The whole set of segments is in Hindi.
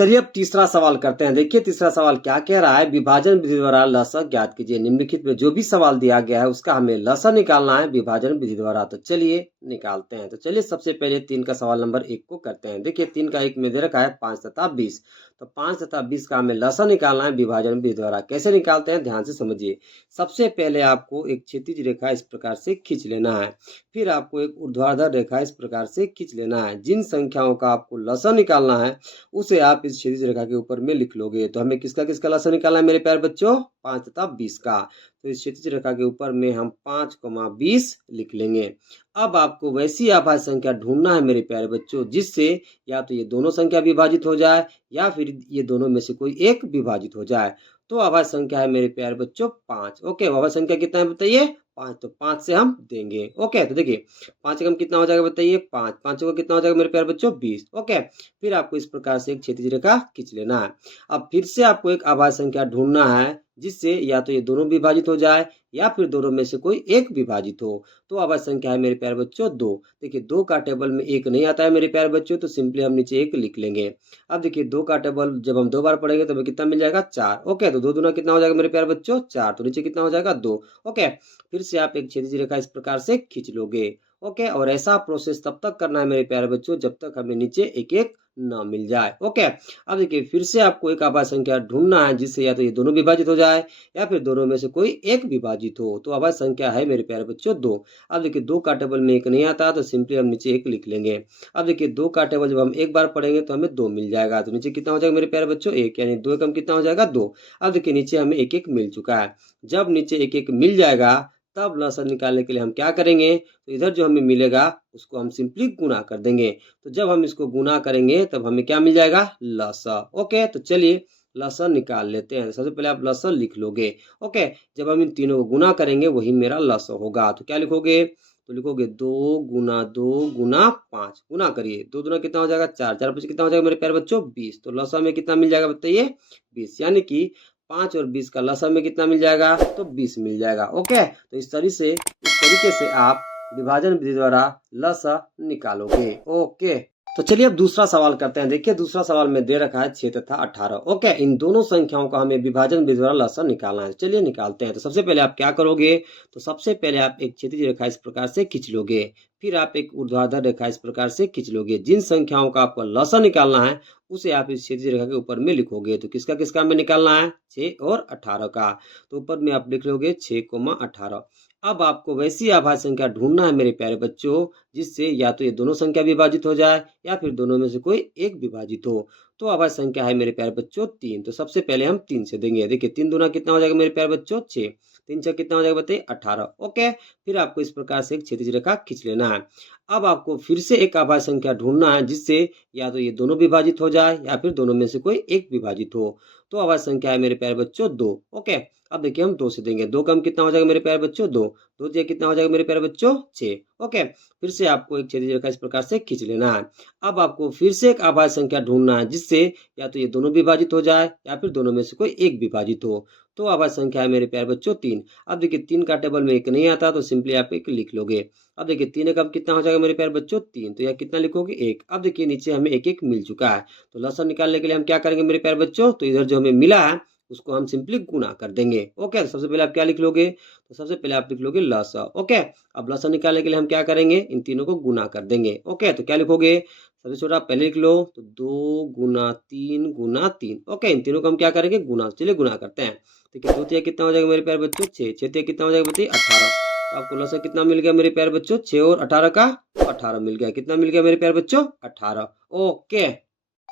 चलिए अब तीसरा सवाल करते हैं। देखिए तीसरा सवाल क्या कह रहा है, विभाजन विधि द्वारा लसा ज्ञात कीजिए। निम्नलिखित में जो भी सवाल दिया गया है उसका हमें लसा निकालना है विभाजन विधि द्वारा। तो चलिए निकालते हैं। तो चलिए सबसे पहले 3 का सवाल नंबर 1 को करते हैं। देखिए 3 का 1 में दे रखा है 5 तथा 20। तो 5 तथा 20 का हमें लसा निकालना है विभाजन विधि द्वारा। कैसे निकालते हैं ध्यान से समझिए। सबसे पहले आपको एक क्षैतिज रेखा इस प्रकार से खींच लेना है, फिर आपको एक ऊर्ध्वाधर रेखा इस प्रकार से खींच लेना है। जिन संख्याओं का आपको लसा निकालना है उसे आप इस क्षैतिज रेखा के ऊपर में लिख लोगे। तो हमें किसका किसका लसा निकालना है मेरे प्यारे बच्चों, 5 तथा 20 का। तो इस क्षैतिज रेखा के ऊपर में हम 5,20 लिख लेंगे। अब आपको वैसी आभाज्य संख्या ढूंढना है मेरे प्यारे बच्चों जिससे या तो ये दोनों संख्या विभाजित हो जाए या फिर ये दोनों में से कोई एक विभाजित हो जाए। तो आभाज्य संख्या है मेरे प्यारे बच्चों 5। ओके, आभाज्य संख्या कितना है बताइए, 5। तो 5 से हम देंगे। ओके, तो देखिए 5 कम कितना हो जाएगा बताइए, 5। 5 को कितना हो जाएगा मेरे प्यारे बच्चों, 20। ओके, फिर आपको इस प्रकार से एक क्षैतिज रेखा खींच लेना है। अब फिर से आपको एक आभाज्य संख्या ढूंढना है जिससे या तो ये दोनों विभाजित हो जाए या फिर दोनों में से कोई एक विभाजित हो। तो आभाज्य संख्या है मेरे प्यारे बच्चों 2। देखिए 2 का टेबल में 1 नहीं आता है मेरे प्यारे बच्चों, तो सिंपली हम नीचे 1 लिख लेंगे। अब देखिए 2 का टेबल जब हम 2 बार पढ़ेंगे तो हमें कितना मिल जाएगा, 4। ओके, तो 2 दूना कितना हो जाएगा मेरे प्यारे बच्चों, 4। तो नीचे कितना हो जाएगा, 2। ओके, फिर से आप एक क्षैतिज रेखा इस प्रकार से खींच लोगे। ओके, और ऐसा प्रोसेस तब तक करना है मेरे प्यारे बच्चों जब तक हमें नीचे एक एक ना मिल जाए। ओके, अब देखिए फिर से आपको एक आभाज्य संख्या ढूंढना है जिससे या तो ये दोनों विभाजित हो जाए या फिर दोनों में से कोई एक विभाजित हो। तो आभाज्य संख्या है मेरे प्यारे बच्चों 2। अब देखिए 2 का टेबल में 1 नहीं आता तो सिंपली हम नीचे 1 लिख लेंगे। अब देखिए 2 का टेबल जब हम एक बार पढ़ेंगे तो हमें 2 मिल जाएगा। तो नीचे कितना हो जाएगा मेरे प्यारे बच्चों, 1, यानी 2 एकम कितना हो जाएगा, 2। अब देखिए नीचे हमें 1 मिल चुका है। जब नीचे 1 मिल जाएगा तब लसा निकालने के लिए हम क्या करेंगे, तो इधर जो हमें मिलेगा उसको हम सिंपली गुना कर देंगे। तो जब हम इसको गुना करेंगे तब हमें क्या मिल जाएगा, लसा। ओके, तो चलिए लसा निकाल लेते हैं। सबसे पहले आप लसा लिख लोगे। ओके, जब हम इन तीनों को गुना करेंगे वही मेरा लसा होगा। तो क्या लिखोगे, तो लिखोगे 2 गुना 2 गुना 5। गुना करिए, 2 दूना कितना हो जाएगा, 4। 4 5 कितना हो जाएगा मेरे प्यारे बच्चों, 20। तो लसा में कितना मिल जाएगा बताइए, 20। यानी कि 5 और 20 का लसा में कितना मिल जाएगा, तो 20 मिल जाएगा। ओके, तो इस तरीके से आप विभाजन विधि द्वारा लसा निकालोगे। ओके, तो चलिए अब दूसरा सवाल करते हैं। देखिए दूसरा सवाल में दे रखा है 6 तथा 18। ओके, इन दोनों संख्याओं का हमें विभाजन विधि द्वारा लसा निकालना है। चलिए निकालते हैं। तो सबसे पहले आप क्या करोगे, तो सबसे पहले आप एक क्षैतिज रेखा इस प्रकार से खींच लोगे, फिर आप एक ऊर्ध्वाधर रेखा इस प्रकार से खींच लोगे। जिन संख्याओं का आपको लसा निकालना है उसे आप इस क्षैतिज रेखा के ऊपर में लिखोगे। तो किसका किसका हमें निकालना है, 6 और 18 का। तो ऊपर में आप लिख लोगे 6,18। अब आपको वैसी आभाज्य संख्या ढूंढना है मेरे प्यारे बच्चों जिससे या तो ये दोनों संख्या विभाजित हो जाए या फिर दोनों में से कोई एक विभाजित हो। तो आभाज्य संख्या है मेरे प्यारे बच्चों 3। तो सबसे पहले हम 3 से देंगे। देखिए 3 दूना कितना हो जाएगा मेरे प्यारे बच्चों, 6। 3 6 कितना हो जाएगा बताइए, 18। ओके, फिर आपको इस प्रकार से एक क्षैतिज रेखा खींच लेना है। अब आपको फिर से एक आभाज्य संख्या ढूंढना है जिससे या तो ये दोनों विभाजित हो जाए या फिर दोनों में से कोई एक विभाजित हो। तो आभाज्य संख्या है मेरे प्यारे बच्चों 2। ओके, अब देखिए हम 2 से देंगे। 2 कम कितना हो जाएगा मेरे प्यारे बच्चों, 2। 2 से कितना हो जाएगा मेरे प्यारे बच्चों, 6। ओके, फिर से आपको एक क्षैतिज रेखा इस प्रकार से खींच लेना है। अब आपको फिर से एक आभाज्य संख्या ढूंढना है जिससे या तो ये दोनों विभाजित हो जाए या फिर दोनों में से कोई एक विभाजित हो। तो आभाज्य संख्या है मेरे प्यारे बच्चों 3। अब देखिए 3 का टेबल में 1 नहीं आता तो सिंपली आप 1 लिख लोगे। अब देखिए 3 एकम कितना हो जाएगा मेरे प्यारे बच्चों, 3। तो यह कितना लिखोगे, 1। अब देखिए नीचे हमें 1 मिल चुका है। तो लसा निकालने के लिए हम क्या करेंगे मेरे प्यारे बच्चों, तो इधर जो हमें मिला है उसको हम सिंपली गुना कर देंगे। ओके, तो सबसे पहले आप क्या लिख लोगे, तो सबसे पहले आप लिख लोगे लसा। ओके, अब लसा निकालने के लिए हम क्या करेंगे, इन तीनों को गुना कर देंगे। ओके, तो क्या लिखोगे, सबसे छोटा आप पहले लिख लो, तो 2 गुना 3 गुना 3। ओके, इन तीनों को हम क्या करेंगे, गुना। चलिए गुना करते हैं। देखिए 2 तिया कितना हो जाएगा मेरे प्यारे बच्चों, 6। 6 तिया कितना हो जाएगा बताइए, 18। तो आपको लसा कितना मिल गया मेरे प्यारे बच्चों, 6 और 18 का 18 मिल गया। कितना मिल गया मेरे प्यारे बच्चों, 18। ओके,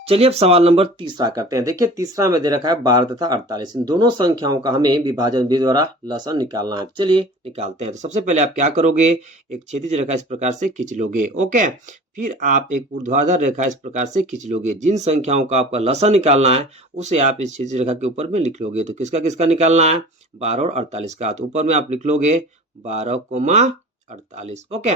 चलिए अब सवाल नंबर तीसरा करते हैं। देखिए तीसरा में दे रखा है 12 तथा 48। इन दोनों संख्याओं का हमें विभाजन विधि द्वारा लसा निकालना है। चलिए निकालते हैं। तो सबसे पहले आप क्या करोगे, एक क्षैतिज रेखा इस प्रकार से खींच लोगे। ओके, फिर आप एक ऊर्ध्वाधर रेखा इस प्रकार से खींच लोगे। जिन संख्याओं का आपका लसा निकालना है उसे आप इस क्षैतिज रेखा के ऊपर में लिख लोगे। तो किसका किसका निकालना है, 12 और 48 का। तो ऊपर में आप लिख लोगे 12,48। ओके,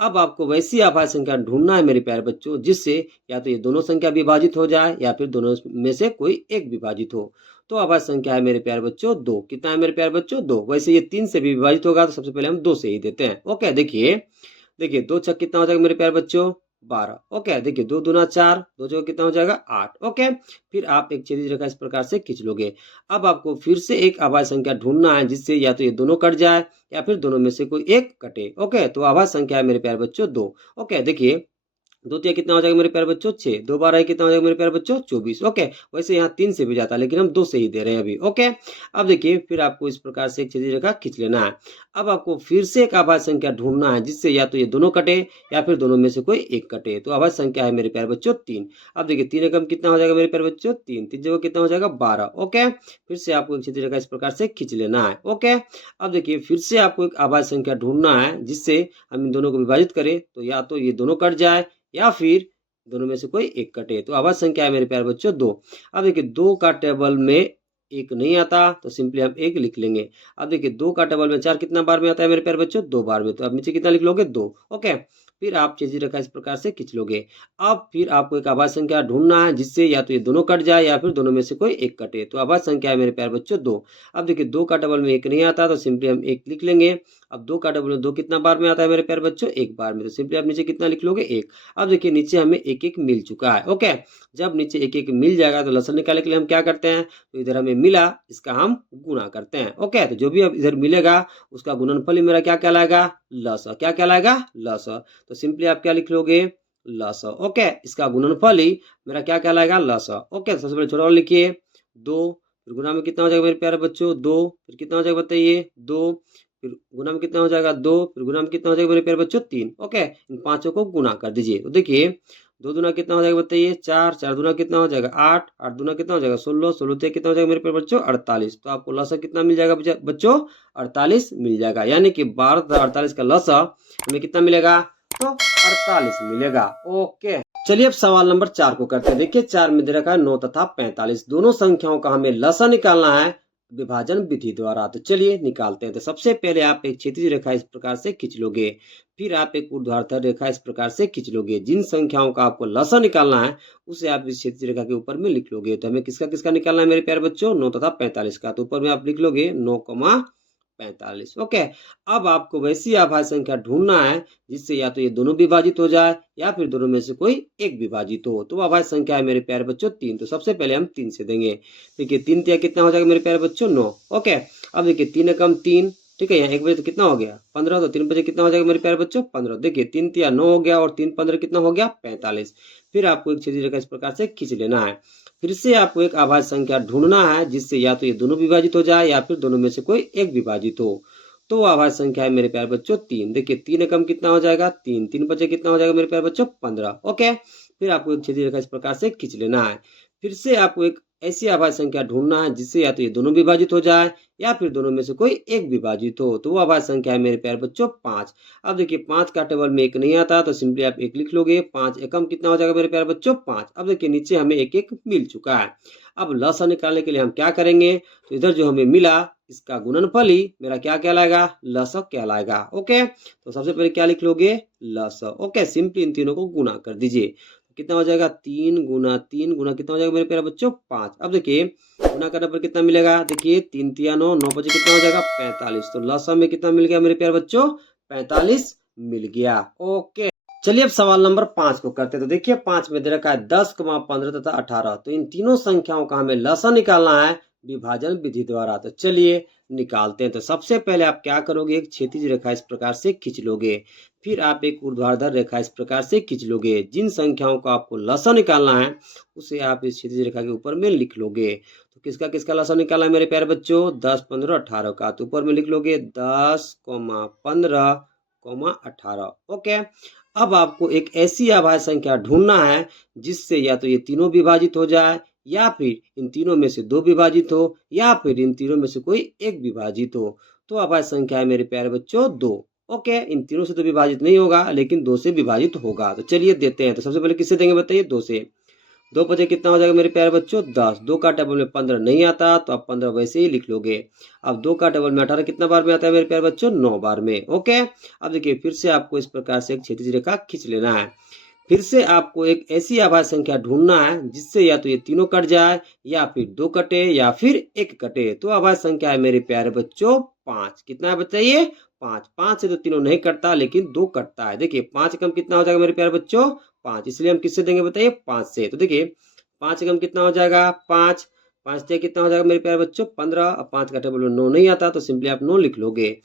अब आपको वैसी आभाज्य संख्या ढूंढना है मेरे प्यारे बच्चों जिससे या तो ये दोनों संख्या विभाजित हो जाए या फिर दोनों में से कोई एक विभाजित हो। तो आभाज्य संख्या है मेरे प्यारे बच्चों 2। कितना है मेरे प्यारे बच्चों, 2। वैसे ये 3 से भी विभाजित होगा तो सबसे पहले हम 2 से ही देते हैं। ओके, देखिए 2 छक कितना हो जाएगा मेरे प्यारे बच्चों, 12। ओके, देखिए 2 दूना 4, 2 जगह कितना हो जाएगा 8। ओके, फिर आप एक क्षैतिज रेखा इस प्रकार से खींच लोगे। अब आपको फिर से एक अभाज्य संख्या ढूंढना है जिससे या तो ये दोनों कट जाए या फिर दोनों में से कोई एक कटे। ओके, तो अभाज्य संख्या है मेरे प्यारे बच्चों 2। ओके, देखिए 2 तिया कितना हो जाएगा मेरे प्यारे बच्चों 6, 2 बारह कितना हो जाएगा मेरे प्यारे बच्चों 24। ओके, वैसे यहाँ 3 से भी जाता है लेकिन हम 2 से ही दे रहे हैं अभी। ओके, अब देखिए फिर आपको इस प्रकार से एक क्षैतिज रेखा खींच लेना है। अब आपको फिर से एक अभाज्य संख्या ढूंढना है जिससे या तो ये दोनों कटे या फिर दोनों में से कोई एक कटे। तो अभाज्य संख्या है मेरे प्यारे बच्चों 3। अब देखिए 3 एकम कितना हो जाएगा मेरे प्यारे बच्चों 3, 3 जगह कितना हो जाएगा 12। ओके, फिर से आपको एक क्षैतिज रेखा इस प्रकार से खींच लेना है। ओके, अब देखिए फिर से आपको एक अभाज्य संख्या ढूंढना है जिससे हम इन दोनों को विभाजित करें तो या तो ये दोनों कट जाए या फिर दोनों में से कोई एक कटे। तो अभाज्य संख्या है मेरे प्यारे बच्चों 2। अब देखिए 2 का टेबल में एक नहीं आता तो सिंपली हम एक लिख लेंगे। अब देखिए 2 का टेबल में 4 कितना बार में आता है मेरे प्यारे बच्चों 2 बार में, तो अब नीचे कितना लिख लोगे 2। ओके, फिर आप क्षैतिज रेखा इस प्रकार से खींच लोगे। अब फिर आपको एक अभाज्य संख्या ढूंढना है जिससे या तो ये दोनों कट जाए या फिर दोनों में से कोई एक कटे। तो अभाज्य संख्या है मेरे प्यारे बच्चों 2। अब देखिए 2 का टेबल में एक नहीं आता तो सिंपली हम एक लिख लेंगे। अब 2 का टेबल में 2 कितना बार में आता है मेरे प्यारे बच्चों एक बार में, तो सिंपली आप नीचे कितना लिख लोगे 1। अब देखिए नीचे हमें एक एक मिल चुका है। ओके, जब नीचे एक एक मिल जाएगा तो लसन निकालने के लिए हम क्या करते हैं, तो इधर हमें मिला इसका हम गुणा करते हैं। ओके, तो जो भी अब इधर मिलेगा उसका गुणनफल ही मेरा क्या कहलाएगा लस। क्या कहलाएगा लस। तो सिंपली आप क्या लिख लोगे लस। ओके, इसका गुणनफल ही मेरा क्या कहलाएगा लस। ओके, तो सबसे पहले छोटा वाला लिखिए 2, फिर गुणा में कितना हो जाएगा मेरे प्यारे बच्चों 2, फिर कितना हो जाएगा बताइए 2, फिर गुणा में कितना हो जाएगा 2, फिर गुणा में कितना हो जाएगा मेरे प्यारे बच्चों 3। ओके, इन पांचों को गुणा कर दीजिए। तो देखिए 2 दूना कितना हो जाएगा बताइए 4, 4 दूना कितना हो जाएगा 8, 8 दूना कितना हो जाएगा 16, 16 ते कितना हो जाएगा मेरे प्यारे बच्चों 48। तो आपको लसा कितना मिल जाएगा बच्चों 48 मिल जाएगा, यानी कि 12 तथा 48 का लसा हमें कितना मिलेगा तो 48 मिलेगा। ओके, चलिए अब सवाल नंबर 4 को करते हैं। देखिए 4 में दे रखा है 9 तथा 45, दोनों संख्याओं का हमें लसा निकालना है विभाजन विधि द्वारा। तो चलिए निकालते हैं। तो सबसे पहले आप एक क्षैतिज रेखा इस प्रकार से खींच लोगे, फिर आप एक ऊर्ध्वाधर रेखा इस प्रकार से खींच लोगे। जिन संख्याओं का आपको लसा निकालना है उसे आप इस क्षैतिज रेखा के ऊपर में लिख लोगे। तो हमें किसका किसका निकालना है मेरे प्यारे बच्चों 9 तथा 45 का। तो ऊपर में आप लिख लोगे 9,45। ओके, अब आपको वैसी अभाज्य संख्या ढूंढना है जिससे या तो ये दोनों विभाजित हो जाए या फिर दोनों में से कोई एक विभाजित हो। तो अभाज्य संख्या है मेरे प्यारे बच्चों 3। तो सबसे पहले हम 3 से देंगे। देखिए 3 तिया कितना हो जाएगा मेरे प्यारे बच्चों 9। ओके, अब देखिए 3 एकम 3, ठीक है, यहाँ 1 बजे तो कितना हो गया 15, तो 3 बजे कितना हो जाएगा मेरे प्यारे बच्चों 15। देखिए 3 तिया 9 हो गया और 3 15 कितना हो गया 45। फिर आपको एक क्षैतिज रेखा इस प्रकार से खींच लेना है। फिर से आपको एक अभाज्य संख्या ढूंढना है जिससे या तो ये दोनों विभाजित हो जाए या फिर दोनों में से कोई एक विभाजित हो। तो अभाज्य संख्या है मेरे प्यारे बच्चों 3। देखिए 3 एकम कितना हो जाएगा 3, 3 बचे कितना हो जाएगा मेरे प्यारे बच्चों 15। ओके, फिर आपको एक क्षैतिज रेखा इस प्रकार से खींच लेना है। फिर से आपको एक ऐसी अभाज्य संख्या ढूंढना है जिससे या तो ये दोनों विभाजित हो जाए या फिर दोनों में से कोई एक विभाजित हो। तो वो अभाज्य संख्या है मेरे प्यारे बच्चों 5। अब देखिए 5 का टेबल में एक नहीं आता तो सिंपली आप एक लिख लोगे। 5 एकम कितना हो जाएगा मेरे प्यारे बच्चों 5। अब देखिए नीचे हमें एक एक मिल चुका है। अब लसा निकालने के लिए हम क्या करेंगे, तो इधर जो हमें मिला इसका गुणनफल ही मेरा क्या कहलाएगा लसा कहलाएगा। ओके, तो सबसे पहले क्या लिख लोगे लसा। ओके, सिंपली इन तीनों को गुणा कर दीजिए। कितना हो जाएगा 3 गुना 3 गुना कितना हो जाएगा मेरे प्यारे बच्चों 5। अब देखिए गुना करने पर कितना मिलेगा, देखिए 3 तिया 9, 9 बजे कितना हो जाएगा 45। तो लसा में कितना मिल गया मेरे प्यारे बच्चों 45 मिल गया। ओके, चलिए अब सवाल नंबर 5 को करते हैं। तो देखिए 5 में दे रखा है 10, 15 तथा 18, तो इन तीनों संख्याओं का हमें लसा निकालना है विभाजन विधि द्वारा। तो चलिए निकालते हैं। तो सबसे पहले आप क्या करोगे, एक क्षैतिज रेखा इस प्रकार से खींच लोगे, फिर आप एक ऊर्ध्वाधर रेखा इस प्रकार से खींच लोगे। जिन संख्याओं को आपको लसा निकालना है उसे आप इस क्षैतिज रेखा के ऊपर में लिख लोगे। तो किसका किसका लसा निकालना है मेरे प्यारे बच्चों 10, 15, 18 का। तो ऊपर में लिख लोगे 10, 15, 18। ओके, अब आपको एक ऐसी अभाज्य संख्या ढूंढना है जिससे या तो ये तीनों विभाजित हो जाए या फिर इन तीनों में से दो विभाजित हो या फिर इन तीनों में से कोई एक विभाजित हो। तो अभाज्य संख्या है मेरे प्यारे बच्चों 2। ओके, इन तीनों से तो विभाजित नहीं होगा लेकिन 2 से विभाजित होगा। तो चलिए देते हैं। तो सबसे पहले किससे देंगे बताइए 2 से। 2 बजे कितना हो जाएगा मेरे प्यारे बच्चों 10। 2 का टेबल में 15 नहीं आता तो आप 15 वैसे ही लिख लोगे। अब 2 का टेबल में 18 कितना बार में आता है मेरे प्यारे बच्चों 9 बार में। ओके, अब देखिए फिर से आपको इस प्रकार से एक क्षैतिज रेखा खींच लेना है। फिर से आपको एक ऐसी अभाज्य संख्या ढूंढना है जिससे या तो ये तीनों कट जाए या फिर 2 कटे या फिर 1 कटे। तो अभाज्य संख्या है मेरे प्यारे बच्चों 5। कितना है बताइए 5। 5 से तो तीनों नहीं कटता लेकिन 2 कटता है। देखिए 5 कम कितना हो जाएगा मेरे प्यारे बच्चों 5, इसलिए हम किससे देंगे बताइए 5 से। तो देखिए 5 एकम कितना हो जाएगा 5, 5 से कितना हो जाएगा मेरे प्यारे बच्चों 15। अब 5 का टेबल में 9 नहीं आता तो सिंपली आप 9 लिख लोगे।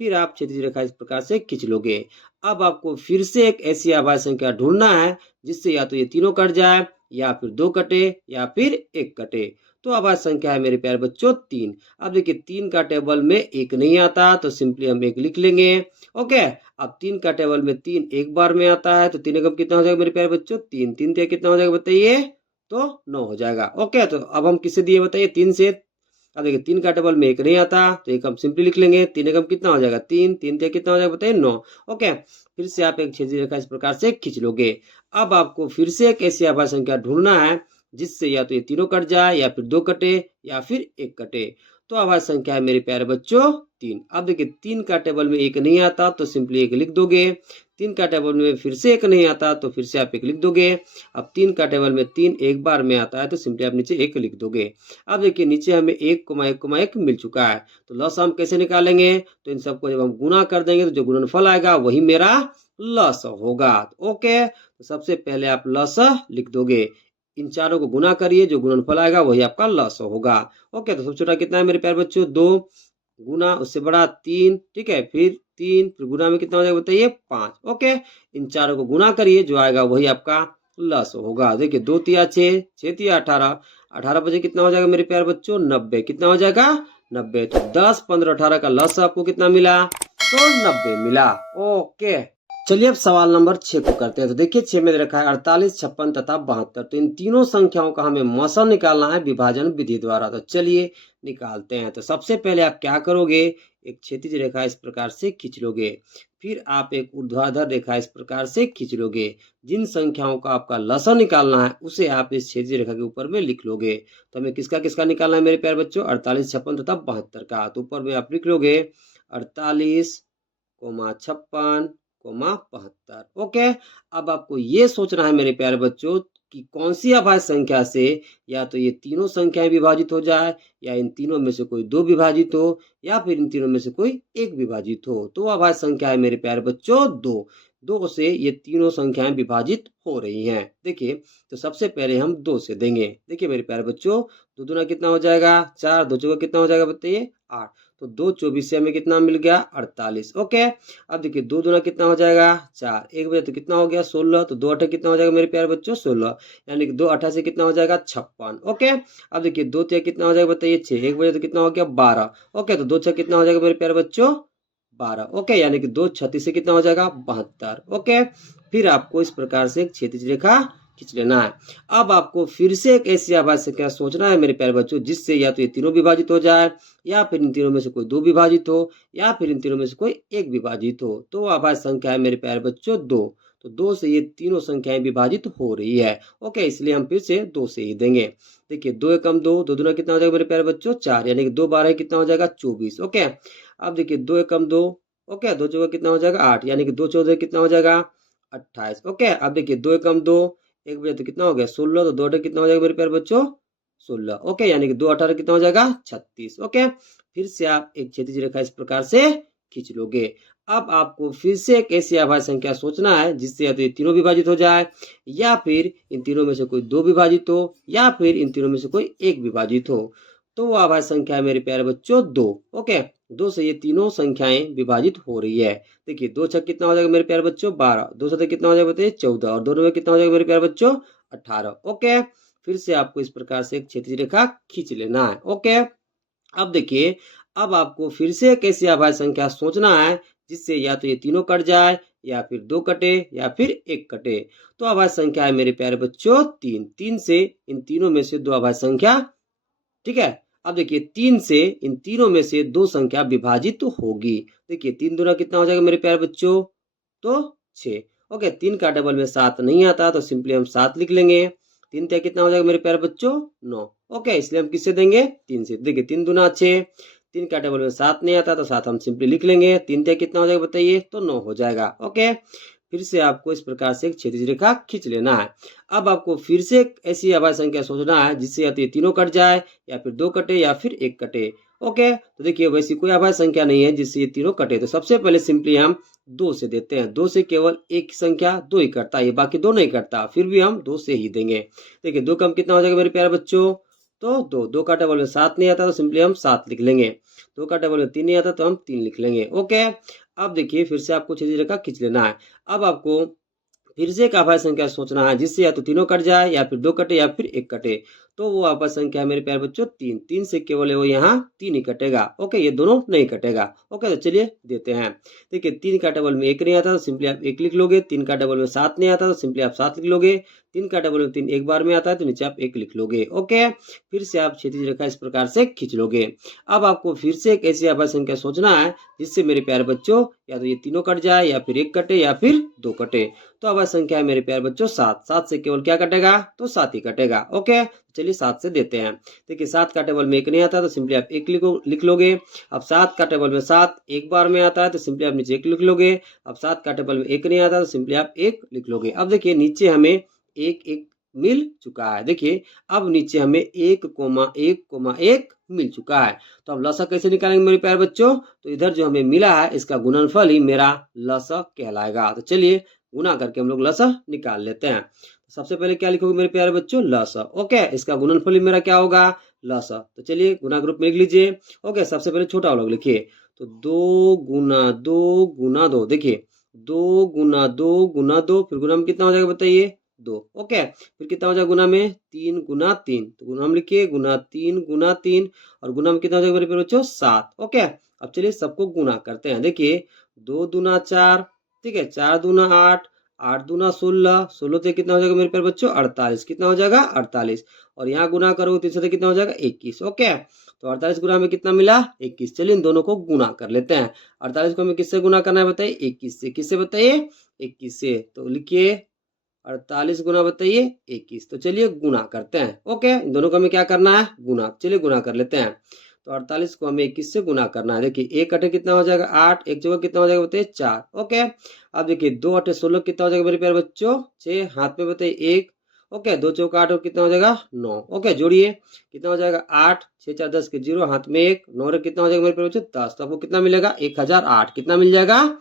फिर आप क्षैतिज रेखा इस प्रकार से खींच लोगे। अब आपको फिर से एक ऐसी आभाज्य संख्या ढूंढना है जिससे या तो ये तीनों कट जाए या फिर 2 कटे या फिर 1 कटे। तो आभाज्य संख्या है मेरे प्यारे बच्चों 3। अब देखिए 3 का टेबल में 1 नहीं आता तो सिंपली हम 1 लिख लेंगे। ओके, अब 3 का टेबल में 3 एक बार में आता है तो 3 एकम कितना हो जाएगा मेरे प्यारे बच्चों 3, 3 से कितना हो जाएगा बताइए तो 9 हो जाएगा। ओके, तो अब हम किससे दिए बताइए 3 से। अब देखिए 3 का टेबल में 1 नहीं आता तो 1 हम सिंपली लिख लेंगे। 3 एकम कितना हो जाएगा 3, 3 से कितना हो जाएगा बताइए 9। ओके, फिर से आप एक क्षैतिज रेखा इस प्रकार से खींच लोगे। अब आपको फिर से एक ऐसी आभाज्य संख्या ढूंढना है जिससे या तो ये तीनों कट जाए या फिर 2 कटे या फिर 1 कटे। तो आभाज्य संख्या है मेरे प्यारे बच्चों 3। अब देखिए 3 का टेबल में 1 नहीं आता तो सिंपली 1 लिख दोगे। 3 का टेबल में फिर से 1 नहीं आता तो फिर से आप 1 लिख दोगे। अब 3 का टेबल में 3 एक बार में आता है तो सिंपली आप नीचे 1 लिख दोगे। अब देखिए नीचे हमें 1,1,1 मिल चुका है। तो लस हम कैसे निकालेंगे, तो इन सबको जब हम गुना कर देंगे तो जो गुणनफल आएगा वही मेरा लस होगा। ओके, तो सबसे पहले आप लस लिख दोगे। इन चारों को गुना करिए, जो गुणनफल आएगा वही आपका लस होगा। ओके, तो सबसे छोटा कितना है मेरे प्यारे बच्चों 2, गुना उससे बड़ा 3, ठीक है, फिर 3, फिर गुना में कितना हो जाएगा बताइए 5। ओके, इन चारों को गुना करिए, जो आएगा वही आपका लस होगा। देखिए 2 तिया 6, 6 तिया 18, 18 बजे कितना हो जाएगा मेरे प्यारे बच्चों 90, कितना हो जाएगा 90। तो 10, 15, 18 का लस आपको कितना मिला तो 90 मिला। ओके, चलिए अब सवाल नंबर 6 को करते हैं। तो देखिए 6 में दे रखा है 48, 56 तथा 72। तो इन तीनों संख्याओं का हमें मौसा निकालना है विभाजन विधि द्वारा। तो चलिए निकालते हैं। तो सबसे पहले आप क्या करोगे, एक क्षैतिज रेखा इस प्रकार से खींच लोगे। फिर आप एक ऊर्ध्वाधर रेखा इस प्रकार से खींच लोगे। जिन संख्याओं का आपका लसा निकालना है उसे आप इस क्षैतिज रेखा के ऊपर में लिख लोगे। तो हमें किसका किसका निकालना है मेरे प्यारे बच्चों 48, 56 तथा 72 का। तो ऊपर में आप लिख लोगे 48, 56, 72। ओके, अब आपको ये सोचना है मेरे प्यारे बच्चों कि कौन सी अभाज्य संख्या से या तो ये तीनों संख्याएं विभाजित हो जाए या इन तीनों में से कोई 2 विभाजित हो या फिर इन तीनों में से कोई 1 विभाजित हो। तो अभाज्य संख्या है मेरे प्यारे बच्चों 2। 2 से ये तीनों संख्याएं विभाजित हो रही हैं। देखिए तो सबसे पहले हम 2 से देंगे। देखिए मेरे प्यारे बच्चों 2 दूना कितना हो जाएगा 4, 2 चौका कितना हो जाएगा बताइए 8। तो 2 24 से हमें कितना मिल गया 48। ओके, अब देखिए 2 दूना कितना हो जाएगा 4, 1 बजे तो कितना हो गया 16। तो 2 8 कितना हो जाएगा मेरे प्यारे बच्चों 16, यानी कि 2 8 से कितना हो जाएगा 56। ओके, अब देखिए 2 3 कितना हो जाएगा बताइए 6, 1 बजे तो कितना हो गया 12। ओके, तो 2 6 कितना हो जाएगा मेरे प्यारे बच्चों 12। ओके, यानी कि 2 36 से कितना हो जाएगा 72। ओके, फिर आपको इस प्रकार से एक क्षैतिज रेखा खींच लेना है। अब आपको फिर से एक ऐसी आभाज्य संख्या सोचना है मेरे प्यारे बच्चों जिससे या तो ये तीनों विभाजित हो जाए या फिर इन तीनों में से कोई 2 विभाजित हो या फिर इन तीनों में से कोई 1 विभाजित हो। तो आभाज्य संख्या है मेरे प्यारे बच्चों 2। तो 2 से ये तीनों संख्याएं विभाजित हो रही है। ओके, इसलिए हम फिर से 2 से ही देंगे। देखिए 2 एकम 2, 2 दूना कितना हो जाएगा मेरे प्यारे बच्चों 4, यानी कि 2 12 कितना हो जाएगा 24। ओके, अब देखिए 2 एकम 2, ओके, 2 चौका कितना हो जाएगा 8, यानी कि 2 14 कितना हो जाएगा 28। ओके, अब देखिए 2 एकम 2, 1 बजे तो कितना हो गया 16। तो 2 8 कितना हो जाएगा मेरे प्यारे बच्चों 16। ओके, यानी कि 2 18 कितना हो जाएगा 36। ओके, फिर से आप एक क्षैतिज रेखा इस प्रकार से खींच लोगे। अब आपको फिर से एक ऐसी आभाज्य संख्या सोचना है जिससे या तो ये तीनों विभाजित हो जाए या फिर इन तीनों में से कोई 2 विभाजित हो या फिर इन तीनों में से कोई 1 विभाजित हो। तो वो आभाज्य संख्या है मेरे प्यारे बच्चों 2। ओके, 2 से ये तीनों संख्याएं विभाजित हो रही है। देखिए 2 छक कितना हो जाएगा मेरे प्यारे बच्चों 12, 2 सतह कितना हो जाएगा बताइए 14 और दोनों में कितना हो जाएगा मेरे प्यारे बच्चों 18। ओके, फिर से आपको इस प्रकार से एक क्षैतिज रेखा खींच लेना है। ओके, अब देखिए अब आपको फिर से एक ऐसी आभाज्य संख्या सोचना है जिससे या तो ये तीनों कट जाए या फिर 2 कटे या फिर 1 कटे। तो आभाज्य संख्या है मेरे प्यारे बच्चों 3। 3 से इन तीनों में से 2 आभाज्य संख्या, ठीक है। अब देखिए 3 से इन तीनों में से 2 संख्या विभाजित होगी। देखिए 3 दूना कितना हो जाएगा मेरे प्यारे बच्चों तो 6। ओके, 3 का डबल में 7 नहीं आता तो सिंपली हम 7 लिख लेंगे। 3 तय कितना हो जाएगा मेरे प्यारे बच्चों 9। ओके, इसलिए हम किससे देंगे 3 से। देखिए 3 दूना 6, 3 का टेबल में 7 नहीं आता तो 7 हम सिंपली लिख लेंगे। 3 तय कितना हो जाएगा बताइए तो 9 हो जाएगा। ओके, फिर से आपको इस प्रकार से एक क्षैतिज रेखा खींच लेना है। अब आपको फिर से एक ऐसी आभाज्य संख्या सोचना है जिससे या तो ये तीनों कट जाए या फिर 2 कटे या फिर 1 कटे। ओके, तो देखिए वैसी कोई अभाज्य संख्या नहीं है जिससे ये तीनों कटे। तो सबसे पहले सिंपली हम 2 से देते हैं। 2 से केवल एक संख्या 2 ही कटता है, ये बाकी 2 नहीं कटता, फिर भी हम 2 से ही देंगे। देखिए 2 कम कितना हो जाएगा मेरे प्यारे बच्चों? तो 2। 2 का टेबल में 7 नहीं आता तो सिंपली हम 7 लिख लेंगे। 2 का टेबल में 3 नहीं आता तो हम 3 लिख लेंगे। ओके, अब देखिए फिर से आपको छेदी रेखा खींच लेना है। अब आपको फिर से एक अभाज्य संख्या सोचना है जिससे या तो तीनों कट जाए या फिर 2 कटे या फिर 1 कटे। तो वो अभाज्य संख्या है मेरे प्यारे बच्चों 3। 3 से केवल वो यहाँ 3 ही कटेगा। ओके, ये दोनों नहीं कटेगा। ओके, तो चलिए देते हैं। देखिए 3 का टेबल में 1 नहीं आता तो सिंपली आप 1 लिख लोगे। 3 का टेबल में 7 नहीं आता तो सिंपली आप 7 लिख लोगे। 3 का टेबल में 3 एक बार में आता है तो नीचे आप 1 लिख लोगे। ओके, फिर से आप क्षैतिज रेखा इस प्रकार से खींच लोगे। अब आपको फिर से एक ऐसी अभाज्य संख्या सोचना है जिससे मेरे प्यारे बच्चों या तो ये तीनों कट जाए या फिर 1 कटे या फिर 2 कटे। तो अभाज्य संख्या है मेरे प्यारे बच्चों 7। 7 से केवल क्या कटेगा? तो 7 ही कटेगा। ओके, चलिए 7 से देते हैं। देखिए 7 का टेबल में 1 नहीं आता तो सिंपली आप 1 लिख लोगे। अब 7 का टेबल में 7 एक बार में आता है तो सिंपली आप नीचे 1 लिख लोगे। अब 7 का टेबल में 1 नहीं आता तो सिंपली आप 1 लिख लोगे। अब देखिए नीचे हमें 1 मिल चुका है। देखिए अब नीचे हमें 1,1,1 मिल चुका है। तो अब लसा कैसे निकालेंगे मेरे प्यारे बच्चों? तो इधर जो हमें मिला है इसका गुणनफल ही मेरा लसा कहलाएगा। तो चलिए गुना करके हम लोग लसा निकाल लेते हैं। सबसे पहले क्या लिखोगे मेरे प्यारे बच्चों? लसा। ओके, इसका गुणनफल ही मेरा क्या होगा? लसा। तो चलिए गुना के रूप में लिख लीजिए। ओके, सबसे पहले छोटा वाला लिखिए। तो 2 गुना 2 गुना 2। देखिए 2 गुना 2 गुना 2, फिर गुना में कितना हो जाएगा बताइए? 2। ओके, फिर कितना हो जाएगा गुना में? 3 गुना 3। तो गुना में लिखिए गुना 3 गुना 3 और गुना में कितना हो जाएगा मेरे प्यारे बच्चों? 7। ओके, अब चलिए सबको गुना करते हैं। देखिए 2 दूना 4, ठीक है, 4 दूना 8, 8 दूना 16, 16 से कितना हो जाएगा मेरे प्यारे बच्चों? 48। कितना हो जाएगा? 48। और यहाँ गुना करोगे तो इससे कितना हो जाएगा? 21। ओके, तो 48 गुना में कितना मिला? 21। चलिए इन दोनों को गुना कर लेते हैं। 48 को हमें किससे गुना करना है बताइए? 21 से। किससे बताइए? 21 से। तो लिखिए 48 गुना बताइए 21। तो चलिए गुना करते हैं। ओके, इन दोनों को हमें क्या करना है? गुना। चलिए गुना कर लेते हैं। तो 48 को हमें 21 से गुना करना है। देखिए 1 अठे कितना हो जाएगा? 8। 1 जगह कितना हो जाएगा बताइए? 4। ओके, अब देखिए 2 अठे 16 कितना हो जाएगा मेरे प्यारे बच्चों? 6। हाथ में बताइए 1। ओके, 2 चौका 8 और कितना हो जाएगा? 9। ओके, जोड़िए कितना हो जाएगा? 8। 6 4 10 के 0, हाथ में 1, 9 रे कितना हो जाएगा मेरे प्यारे बच्चों? 10। तो आपको कितना मिलेगा? 1008। कितना मिल जाएगा?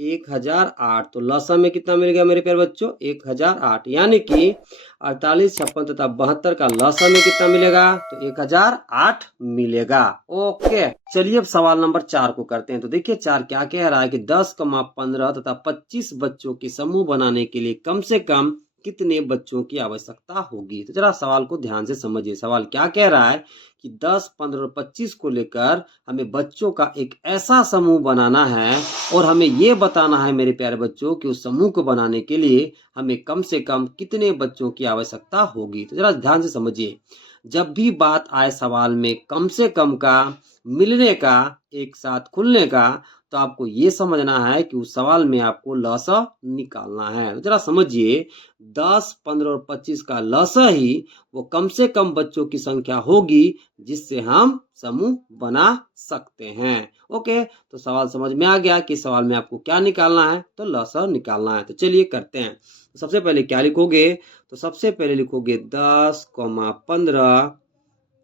1008। तो लसा में कितना मिल गया मेरे प्यारे बच्चों? 1008। यानी कि 48, 56 तथा 72 का लसा में कितना मिलेगा? तो 1008 मिलेगा। ओके, चलिए अब सवाल नंबर 4 को करते हैं। तो देखिए 4 क्या कह रहा है कि 10, 15 तथा 25 बच्चों के समूह बनाने के लिए कम से कम कितने बच्चों की आवश्यकता होगी? तो जरा सवाल को ध्यान से समझिए। सवाल क्या कह रहा है कि 10, 15 और 25 को लेकर हमें बच्चों का एक ऐसा समूह बनाना है और हमें ये बताना है मेरे प्यारे बच्चों कि उस समूह को बनाने के लिए हमें कम से कम कितने बच्चों की आवश्यकता होगी। तो जरा ध्यान से समझिए। जब भी बात आए सवाल में कम से कम का, मिलने का, एक साथ खुलने का, तो आपको ये समझना है कि उस सवाल में आपको लसा निकालना है। तो जरा समझिए 10, 15 और 25 का लसा ही वो कम से कम बच्चों की संख्या होगी जिससे हम समूह बना सकते हैं। ओके, तो सवाल समझ में आ गया कि सवाल में आपको क्या निकालना है? तो लसा निकालना है। तो चलिए करते हैं। तो सबसे पहले क्या लिखोगे? तो सबसे पहले लिखोगे 10, 15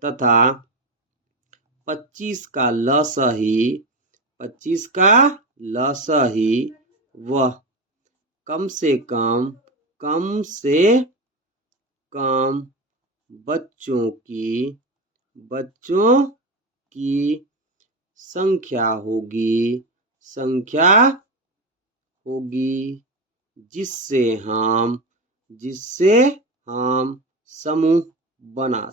तथा 25 का लसा ही, 25 का लसा ही वह कम से कम बच्चों की संख्या होगी जिससे हम समूह बना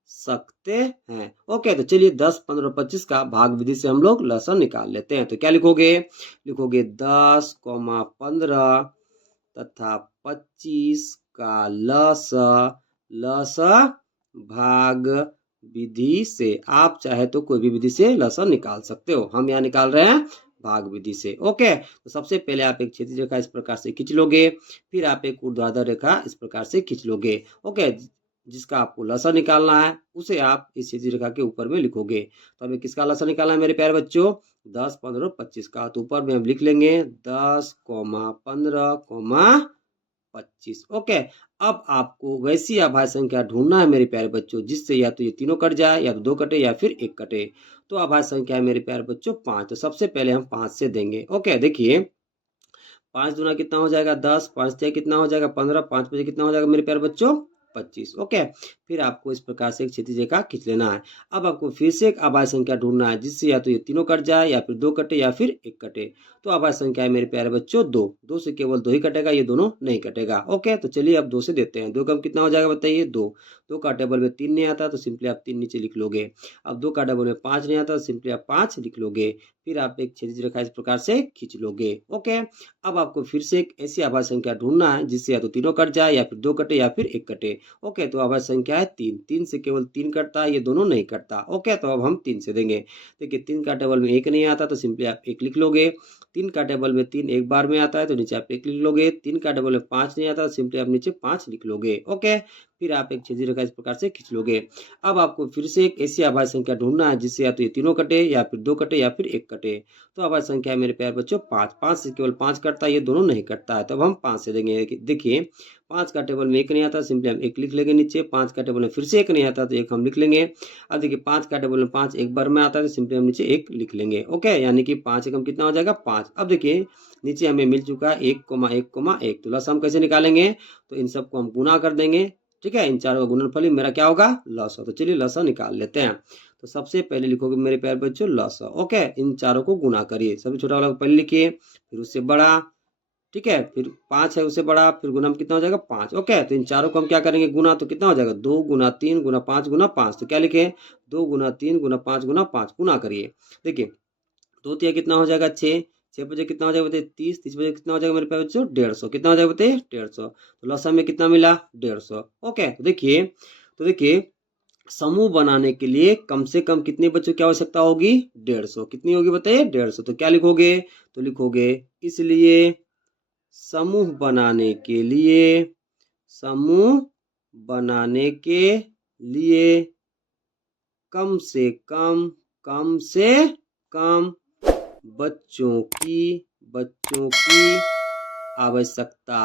सकते हैं। ओके, तो चलिए 10, 15, 25 का भाग विधि से हम लोग लसा निकाल लेते हैं। तो क्या लिखोगे? लिखोगे 10, 15 तथा 25 का लसा भाग विधि से। आप चाहे तो कोई भी विधि से लसा निकाल सकते हो। हम यहाँ निकाल रहे हैं भाग विधि से। ओके, तो सबसे पहले आप एक क्षैतिज रेखा इस प्रकार से खींच लोगे, फिर आप एक ऊर्ध्वाधर रेखा इस प्रकार से खींच लोगे। ओके, जिसका आपको लसा निकालना है उसे आप इस क्षैतिज रेखा के ऊपर में लिखोगे। तो हमें किसका लसा निकालना है मेरे प्यारे बच्चों? 10, 15 और 25 का। तो ऊपर में हम लिख लेंगे 10, 15, 25। ओके, अब आपको वैसी अभाज्य संख्या ढूंढना है मेरे प्यारे बच्चों जिससे या तो ये तीनों कट जाए, या तो 2 कटे, या फिर 1 कटे। तो अभाज्य संख्या है मेरे प्यारे बच्चों 5। तो सबसे पहले हम 5 से देंगे। ओके, देखिए 5 दूना कितना हो जाएगा 10, 5 तिया कितना हो जाएगा 15, 5 बजे कितना हो जाएगा मेरे प्यारे बच्चों 25। ओके, फिर आपको इस प्रकार से एक क्षैतिज रेखा खींच लेना है। अब आपको फिर से एक अभाज्य संख्या ढूंढना है जिससे या तो ये तीनों कट जाए, या फिर 2 कटे, या फिर 1 कटे। तो अभाज्य संख्या है मेरे प्यारे बच्चों 2। 2 से केवल 2 ही कटेगा, ये दोनों नहीं कटेगा। ओके, तो चलिए अब 2 से देते हैं। 2 कम कितना हो जाएगा बताइए 2। 2 का टेबल में 3 नहीं आता तो सिंपली आप 3 नीचे लिख लोगे। अब 2 का टेबल में 5 नहीं आता तो सिंपली आप 5 लिख लोगे। फिर आप एक क्षैतिज रेखा इस प्रकार से खींच लोगे। ओके, अब आपको फिर से एक ऐसी अभाज्य संख्या ढूंढना है जिससे या तो तीनों कट जाए, या फिर 2 कटे, या फिर 1 कटे। ओके, तो अभाज्य संख्या है 3। 3 से केवल 3 कटता है, ये दोनों नहीं कटता। ओके, तो अब हम 3 से देंगे। देखिए 3 का टेबल में 1 नहीं आता तो सिंपली आप 1 लिख लोगे। 3 का टेबल में 3 एक बार में आता है तो नीचे आप 1 लिख लोगे। 3 का टेबल में 5 नहीं आता तो सिंपली आप नीचे 5 लिख लोगे। ओके, फिर आप एक क्षैतिज रेखा इस प्रकार से खींच लोगे। अब आपको फिर से एक ऐसी अभाज्य संख्या ढूंढना है जिससे या तो ये तीनों कटे, या फिर 2 कटे, या फिर 1 कटे। तो अभाज्य संख्या है मेरे प्यारे बच्चों 5। 5 से केवल 5 कटता है, ये दोनों नहीं कटता है। तो अब हम 5 से देंगे। देखिए 5 का टेबल में 1 नहीं आता सिंपली हम 1 लिख लेंगे नीचे। 5 का टेबल में फिर से 1 नहीं आता तो 1 हम लिख लेंगे। अब देखिए 5 का टेबल में 5 एक बार में आता है तो सिंपली हम नीचे 1 लिख लेंगे। ओके, यानी कि 5 एकम कितना हो जाएगा 5। अब देखिए नीचे हमें मिल चुका है 1,1,1। तो लस हम कैसे निकालेंगे, तो इन सबको हम गुना कर देंगे। ठीक है, इन चारों का गुणनफल ही मेरा क्या होगा लसा। तो चलिए लसा निकाल लेते हैं। तो सबसे पहले लिखोगे मेरे प्यारे बच्चों लसा। ओके, इन चारों को गुना करिए। सबसे छोटा वाला को पहले लिखिए, फिर उससे बड़ा। ठीक है, फिर 5 है उससे बड़ा, फिर गुना में कितना हो जाएगा 5। ओके, तो इन चारों को हम क्या करेंगे गुना, तो कितना हो जाएगा 2 गुना 3 गुना 5 गुना 5। तो क्या लिखे 2 गुना 3 गुना 5 गुना 5 गुना करिए। देखिए 2 तिया कितना हो जाएगा 6। 6 बजे कितना हो जाएगा बताइए 30। 30 बजे कितना हो जाएगा मेरे प्यारे बच्चों 150। कितना हो जाएगा बताइए 150। तो लसा में कितना मिला 150। ओके, तो देखिए समूह बनाने के लिए कम से कम कितने बच्चों की आवश्यकता होगी 150। कितनी होगी बताइए 150। तो क्या लिखोगे, तो लिखोगे इसलिए समूह बनाने के लिए, समूह बनाने के लिए कम से कम बच्चों की आवश्यकता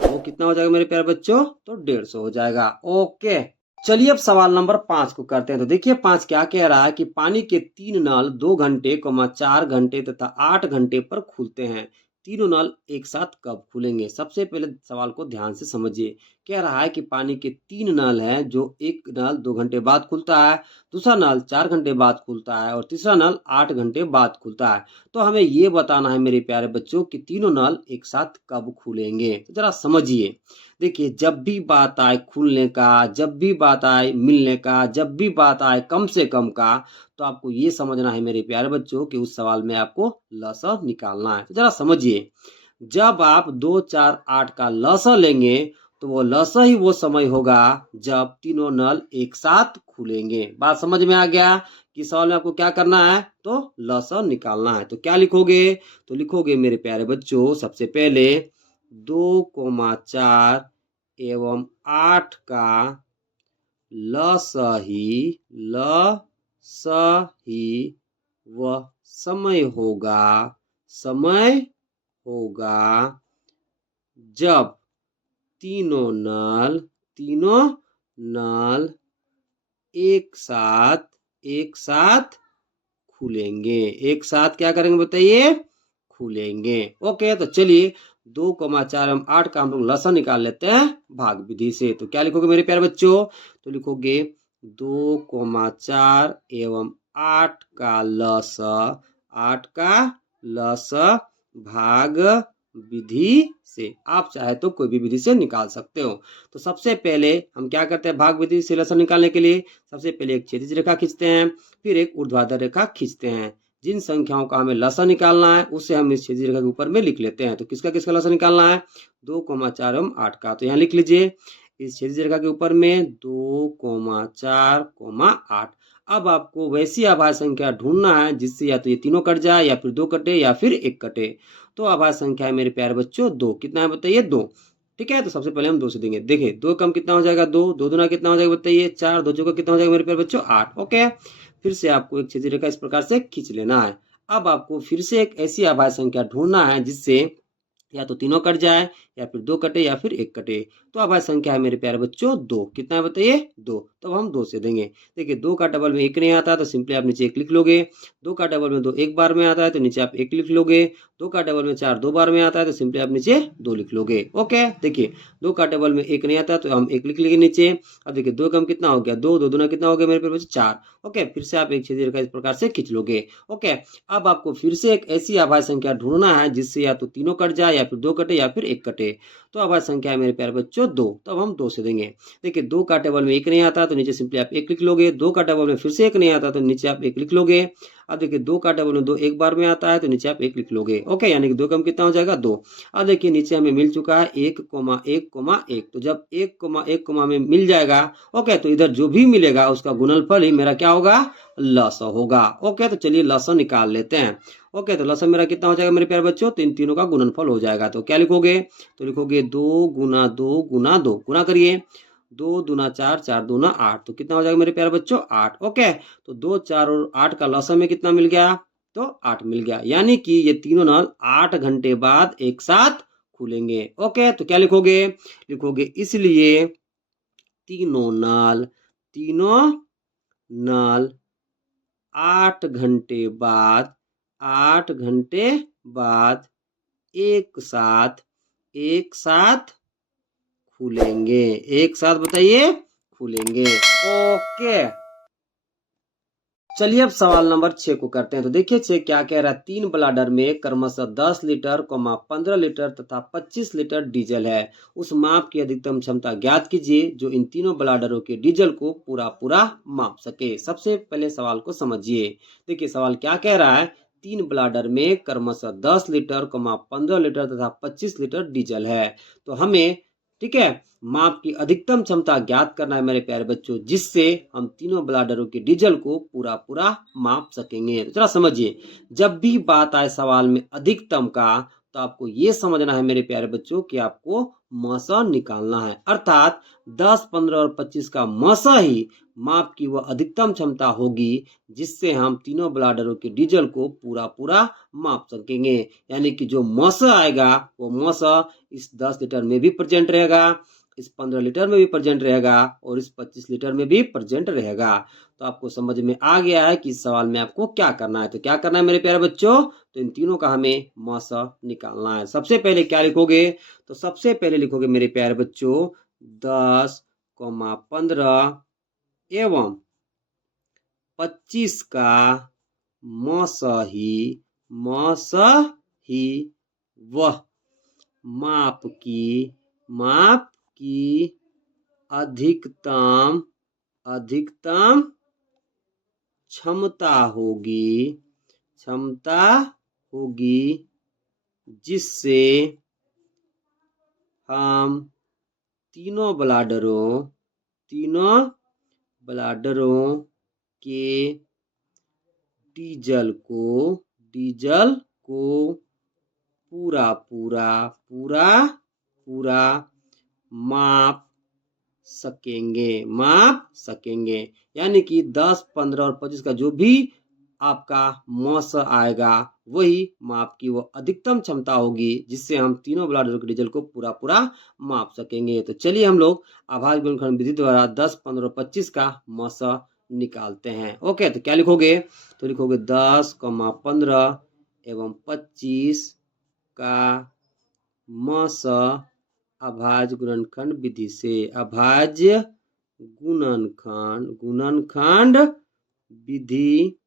वो कितना हो जाएगा मेरे प्यारे बच्चों, तो 150 हो जाएगा। ओके, चलिए अब सवाल नंबर 5 को करते हैं। तो देखिए 5 क्या कह रहा है कि पानी के 3 नल 2 घंटे 4 घंटे तथा 8 घंटे पर खुलते हैं। तीनों नल एक साथ कब खुलेंगे। सबसे पहले सवाल को ध्यान से समझिए। कह रहा है कि पानी के 3 नल हैं, जो एक नल 2 घंटे बाद खुलता है, दूसरा नल 4 घंटे बाद खुलता है, और तीसरा नल 8 घंटे बाद खुलता है। तो हमें ये बताना है मेरे प्यारे बच्चों कि तीनों नल एक साथ कब खुलेंगे। तो जरा समझिए। देखिए जब भी बात आए खुलने का, जब भी बात आए मिलने का, जब भी बात आए कम से कम का, तो आपको ये समझना है मेरे प्यारे बच्चों कि उस सवाल में आपको लसा निकालना है। तो जरा समझिए, जब आप 2, 4, 8 का लसा लेंगे तो वो लसा ही वो समय होगा जब तीनों नल एक साथ खुलेंगे। बात समझ में आ गया कि सवाल में आपको क्या करना है, तो लसा निकालना है। तो क्या लिखोगे, तो लिखोगे मेरे प्यारे बच्चों सबसे पहले 2,4 एवं 8 का लसही वह समय होगा जब तीनों नल एक साथ खुलेंगे। एक साथ क्या करेंगे बताइए, खुलेंगे। ओके, तो चलिए 2,4 एवं 8 का हम लोग लसा निकाल लेते हैं भाग विधि से। तो क्या लिखोगे मेरे प्यारे बच्चों, तो लिखोगे 2,4 एवं 8 का लसा भाग विधि से। आप चाहे तो कोई भी विधि से निकाल सकते हो। तो सबसे पहले हम क्या करते हैं भाग विधि से लसा निकालने के लिए, सबसे पहले एक क्षैतिज रेखा खींचते हैं, फिर एक ऊर्ध्वाधर रेखा खींचते हैं। जिन संख्याओं का हमें लसा निकालना है उसे हम इस क्षैतिज रेखा के ऊपर में लिख लेते हैं। तो किसका लसा निकालना है, 2,4 एवं 8 का। तो यहाँ लिख लीजिए इस क्षैतिज रेखा के ऊपर में 2,4,8। अब आपको वैसी अभाज्य संख्या ढूंढना है जिससे या तो ये तीनों कट जाए, या फिर 2 कटे, या फिर 1 कटे। तो अभाज्य संख्या है मेरे प्यारे बच्चों 2। कितना है बताइए 2। ठीक है, तो सबसे पहले हम 2 से देंगे। देखिए 2 कम कितना हो जाएगा 2, 2 दूना कितना हो जाएगा बताइए 4, 2 चौका कितना हो जाएगा मेरे प्यारे बच्चों 8। ओके, फिर से आपको एक क्षैतिज रेखा इस प्रकार से खींच लेना है। अब आपको फिर से एक ऐसी अभाज्य संख्या ढूंढना है जिससे या तो तीनों कट जाए या फिर दो कटे या फिर एक कटे। तो अभाज्य संख्या है मेरे प्यारे बच्चों दो। कितना है बताइए? दो। तो हम दो से देंगे। देखिए दो का डबल में एक नहीं आता तो सिंपली आप नीचे एक लिख लोगे। दो का डबल में दो एक बार में आता है तो नीचे आप एक लिख लोगे। दो का डबल में चार दो बार में आता है तो सिंपली आप नीचे दो लिख लोगे। ओके, देखिए दो का डबल में एक नहीं आता तो हम एक लिख लेंगे नीचे। अब देखिए दो कम कितना हो गया? दो। दो दूना कितना हो गया मेरे प्यारे बच्चों? चार। ओके, फिर से आप एक छेदी रेखा इस प्रकार से खींच लोगे। ओके, अब आपको फिर से एक ऐसी अभाज्य संख्या ढूंढना है जिससे या तो तीनों कट जाए या फिर दो कटे या फिर एक कटे। तो अभाज्य संख्या है मेरे प्यारे बच्चों दो। तो अब हम दो से देंगे। देखिए दो का टेबल में एक नहीं आता तो नीचे सिंपली आप एक लिख लोगे। दो का टेबल में फिर से एक नहीं आता तो नीचे आप एक लिख लोगे। अब देखिए दो का टेबल में दो एक बार में आता है तो नीचे आप एक लिख लोगे। ओके, यानी कि दो कम कितना हो जाएगा? दो। अब देखिए नीचे हमें मिल चुका है एक कोमा एक कोमा एक। तो जब एक कोमा में मिल जाएगा, ओके, तो इधर जो भी मिलेगा उसका गुणनफल ही मेरा क्या होगा? लसा होगा। ओके, तो चलिए लसा निकाल लेते हैं। ओके, तो लसा मेरा कितना हो जाएगा मेरे प्यारे बच्चों? तो इन तीनों का गुणनफल हो जाएगा। तो क्या लिखोगे? तो लिखोगे दो गुना दो गुना दो। गुना करिए। दो दूना चार, चार दूना आठ। तो कितना हो जाएगा मेरे प्यारे बच्चों? आठ। ओके, तो दो चार और आठ का लसा में कितना मिल गया? तो आठ मिल गया। यानी कि ये तीनों नल 8 घंटे बाद एक साथ खुलेंगे। ओके, तो क्या लिखोगे? लिखोगे इसलिए तीनों नल 8 घंटे बाद एक साथ खुलेंगे। एक साथ बताइए खुलेंगे। ओके, चलिए अब सवाल नंबर 6 को करते हैं। तो देखिए 6 क्या कह रहा है? 3 ब्लाडर में क्रमशः 10 लीटर, 15 लीटर तथा 25 लीटर डीजल है। उस माप की अधिकतम क्षमता ज्ञात कीजिए जो इन तीनों ब्लाडरों के डीजल को पूरा माप सके। सबसे पहले सवाल को समझिए। देखिए सवाल क्या कह रहा है? 3 ब्लाडर में क्रमशः 10 लीटर, 15 लीटर तथा 25 लीटर डीजल है। तो हमें, ठीक है, माप की अधिकतम क्षमता ज्ञात करना है मेरे प्यारे बच्चों, जिससे हम तीनों ब्लाडरों के डीजल को पूरा माप सकेंगे। तो जरा समझिए, जब भी बात आए सवाल में अधिकतम का, तो आपको ये समझना है मेरे प्यारे बच्चों कि आपको मसा निकालना है। अर्थात 10, 15 और 25 का मसा ही माप की वह अधिकतम क्षमता होगी जिससे हम तीनों ब्लाडरों के डीजल को पूरा माप सकेंगे। यानी कि जो मसा आएगा वो मसा इस 10 लीटर में भी प्रेजेंट रहेगा, इस 15 लीटर में भी प्रेजेंट रहेगा और इस 25 लीटर में भी प्रेजेंट रहेगा। तो आपको समझ में आ गया है कि इस सवाल में आपको क्या करना है। तो क्या करना है मेरे प्यारे बच्चों? तो इन तीनों का हमें मसा निकालना है। सबसे पहले क्या लिखोगे? तो सबसे पहले लिखोगे मेरे प्यारे बच्चों 10, 15 एवं 25 का मसा ही वह माप की अधिकतम क्षमता होगी जिससे हम तीनों ब्लाडरों के डीजल को पूरा माप सकेंगे। यानी कि 10, 15 और 25 का जो भी आपका मौसा आएगा वही माप की वो अधिकतम क्षमता होगी जिससे हम तीनों ब्लाडरों के डीजल को पूरा माप सकेंगे। तो चलिए हम लोग अभाज्य गुणनखंड विधि द्वारा 10, 15 और 25 का मौसा निकालते हैं। ओके, तो क्या लिखोगे? तो लिखोगे 10, 15 एवं 25 का मौसा अभाज्य गुणनखंड विधि से, अभाज्य गुणनखंड विधि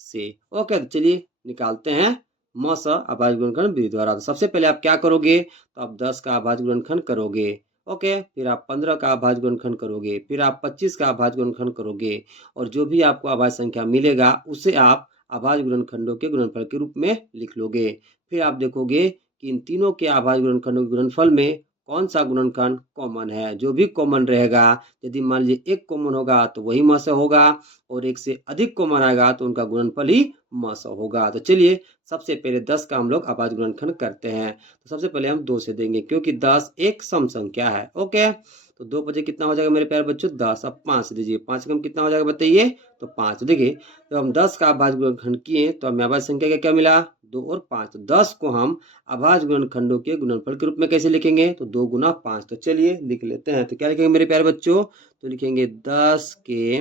से। ओके, तो चलिए निकालते हैं मौसा अभाज्य गुणनखंड विधि द्वारा। तो सबसे पहले आप क्या करोगे? तो आप 10 का अभाज्य गुणनखंड करोगे। ओके, फिर आप 15 का अभाज्य गुणनखंड करोगे, फिर आप 25 का अभाज्य गुणनखंड करोगे और जो भी आपको अभाज्य संख्या मिलेगा उसे आप अभाज्य गुणनखंडों के गुणनफल के रूप में लिख लोगे। फिर आप देखोगे कि इन तीनों के अभाज्य गुणनखंडों के गुणनफल में कौन सा गुणनखंड कॉमन है। जो भी कॉमन रहेगा, यदि मान लीजिए एक कॉमन होगा तो वही मौसा होगा और एक से अधिक कॉमन आएगा तो उनका गुणनफल ही मौसा होगा। तो चलिए सबसे पहले 10 का हम लोग अभाज्य गुणनखंड करते हैं। तो सबसे पहले हम 2 से देंगे क्योंकि 10 एक सम संख्या है। ओके, तो 2 बजे कितना हो जाएगा मेरे प्यारे बच्चों? 10। अब 5 से दीजिए, 5 कम कितना हो जाएगा बताइए? तो 5। देखिए तो हम 10 का अभाज्य गुणनखंड किए तो हमें अभाज्य संख्या का क्या मिला? 2 और 5, तो 10 को हम अभाज्य गुणनखंडों के गुणनफल के रूप में कैसे लिखेंगे, तो 2 गुना 5। तो चलिए लिख लेते हैं। तो क्या लिखेंगे मेरे प्यारे बच्चों, तो लिखेंगे 10 के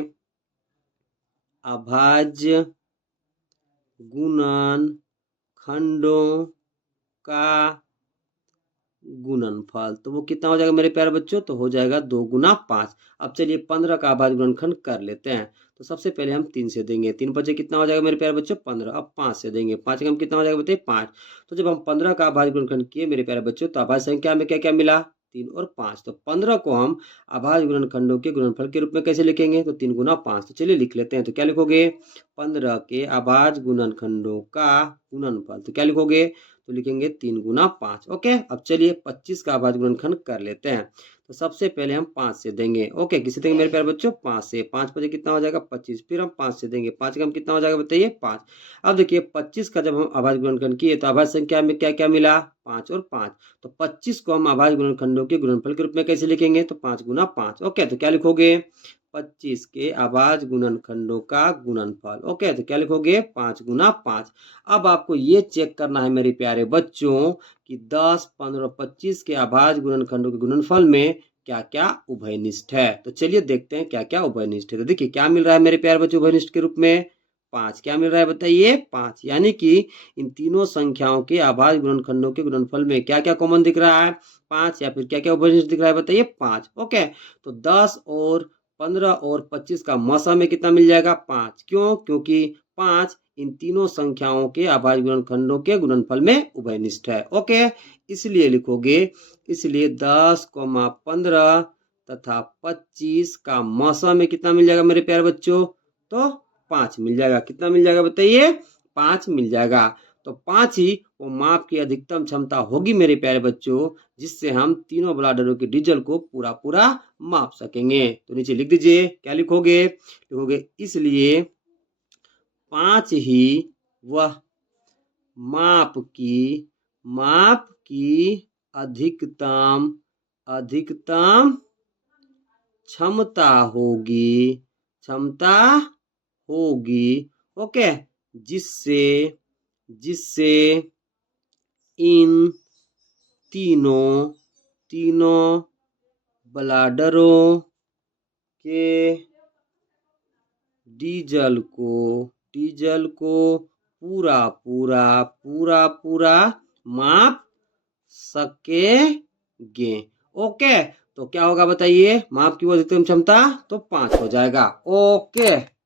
अभाज्य गुणनखंडों का गुणनफल, तो वो कितना हो जाएगा मेरे प्यारे बच्चों, तो हो जाएगा 2 गुना 5। अब चलिए 15 का अभाज्य गुणनखंड कर लेते हैं। तो सबसे पहले हम 3 से देंगे, 3 बचे कितना हो जाएगा मेरे प्यारे बच्चों, 15। अब 5 से देंगे, 5 का हम कितना हो जाएगा बताइए, 5। तो जब हम 15 का अभाज्य गुणनखंड किए मेरे प्यारे बच्चों, तो अभाज्य संख्या में क्या क्या मिला, 3 और 5। तो 15 को हम अभाज्य गुणनखंडों के गुणनफल के रूप में कैसे लिखेंगे, तो 3 गुना 5। तो चलिए लिख लेते हैं। तो क्या लिखोगे, 15 के अभाज्य गुणनखंडों का गुणनफल, तो क्या लिखोगे, तो लिखेंगे 3 गुना 5। ओके, अब चलिए 25 का अभाज्य गुणनखंड कर लेते हैं। तो सबसे पहले हम 5 से देंगे। ओके, किसे देंगे मेरे प्यारे बच्चों, 5 से। 5 बजे कितना हो जाएगा, 25। फिर हम 5 से देंगे, 5 का हम कितना हो जाएगा बताइए, 5। अब देखिए 25 का जब हम अभाज्य गुणनखंड किए तो अभाज्य संख्या में क्या क्या मिला, 5 और 5। तो 25 को हम अभाज्य गुणनखंडों के गुणनफल के रूप में कैसे लिखेंगे, तो 5 गुना 5। ओके, तो क्या लिखोगे, 25 के अभाज्य गुणनखंडों का गुणनफल। ओके, तो क्या लिखोगे, 5 गुना 5। अब आपको ये चेक करना है मेरे प्यारे बच्चों कि 10, 15, 25 के अभाज्य गुणनखंडों के गुणनफल में क्या क्या उभयनिष्ठ है। तो चलिए देखते हैं क्या क्या उभयनिष्ठ है। तो देखिए क्या मिल रहा है मेरे प्यारे बच्चों उभयनिष्ठ के रूप में, 5। क्या मिल रहा है बताइए, 5। यानी कि इन तीनों संख्याओं के अभाज्य गुणनखंडों के गुणनफल में क्या क्या कॉमन दिख रहा है, 5। या फिर क्या क्या उभयनिष्ठ दिख रहा है बताइए, 5। ओके, तो 10 और 15 और 25 का मसा में कितना मिल जाएगा, 5। क्यों, क्योंकि 5 इन तीनों संख्याओं के अभाज्य गुणनखंडों के गुणनफल में उभयनिष्ठ है। ओके, इसलिए लिखोगे, इसलिए 10, 15 तथा 25 का मसा में कितना मिल जाएगा मेरे प्यारे बच्चों, तो 5 मिल जाएगा। कितना मिल जाएगा बताइए, 5 मिल जाएगा। तो 5 ही वो माप की अधिकतम क्षमता होगी मेरे प्यारे बच्चों, जिससे हम तीनों ब्लाडरों के डीजल को पूरा पूरा माप सकेंगे। तो नीचे लिख दीजिए, क्या लिखोगे, लिखोगे इसलिए 5 ही वह माप की अधिकतम क्षमता होगी। ओके, जिससे इन तीनों ब्लाडरों के डीजल को पूरा माप सकेंगे। ओके, तो क्या होगा बताइए, माप की वो अधिकतम क्षमता तो 5 हो जाएगा। ओके।